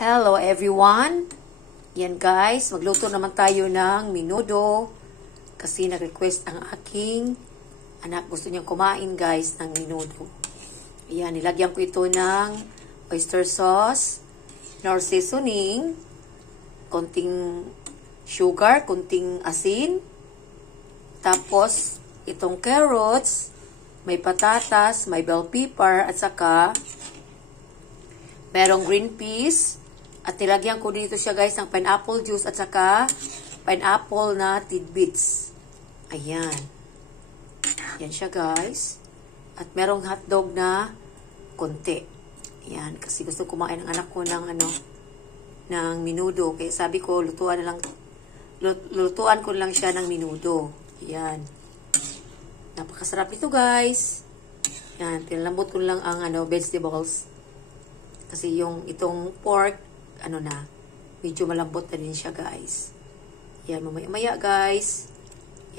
Hello everyone! Yan guys, magluto naman tayo ng menudo kasi nag-request ang aking anak. Gusto niyang kumain guys ng menudo. Ayan, nilagyan ko ito ng oyster sauce, nor seasoning, konting sugar, konting asin, tapos itong carrots, may patatas, may bell pepper, at saka merong green peas. At nilagyan ko dito siya guys ng pineapple juice at saka pineapple na tidbits. Ayan. Yan siya guys. At merong hotdog na konti. Ayan. Kasi gusto kumain ng anak ko ng ng menudo. Kaya sabi ko, lutuan ko lang siya ng menudo. Ayan. Napakasarap ito guys. Ayan. Pinalambot ko lang ang vegetables. Kasi yung itong pork, medyo malambot na din siya, guys. Yan, mamaya-maya, guys.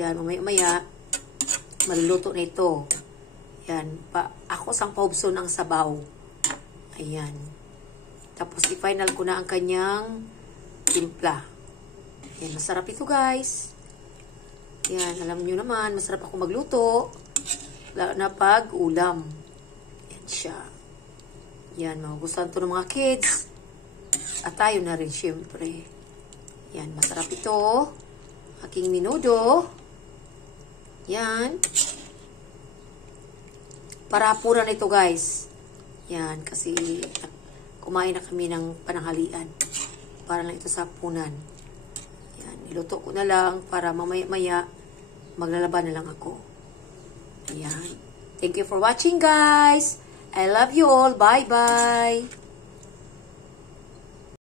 Yan, mamaya-maya, maluluto na ito. Yan, ako sang paubson ang sabaw. Ayan. Tapos, i-final ko na ang kanyang timpla. Yan, masarap ito, guys. Yan, alam nyo naman, masarap ako magluto. Lalo na pag ulam. Yan siya. Yan, magugustuhan to ng mga kids. At tayo na rin, syempre. Yan, masarap ito. Aking menudo. Yan. Parapuran ito, guys. Yan, kasi kumain na kami ng pananghalian. Para lang ito sa punan. Yan, niluto ko na lang para mamaya-maya maglalaban na lang ako. Yan. Thank you for watching, guys. I love you all. Bye-bye.